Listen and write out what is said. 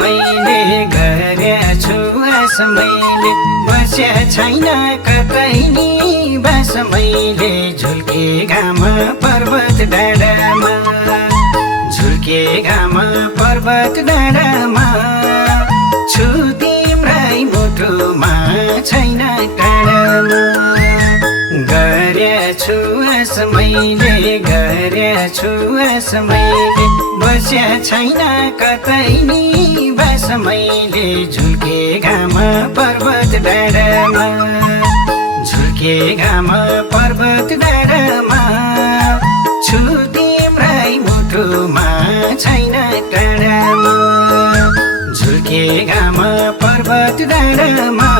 मैले गरेछु आस मैले बस्या छैन कतै नि बास मैले झुल्के घाम पर्वत डाँडामा झुल्के घाम पर्वत डाँडामा छु तिम्रै मुटुमा छैन टाढामा गरेछु आस मैले गरेछु आस मैले बस्या छैन कतै नि बास मैले झुल्के घाम पर्वत डाँडामा झुल्के घाम पर्वत डाँडामा छु तिम्रै मुटुमा छैन टाढामा झुल्के घाम पर्वत डाँडामा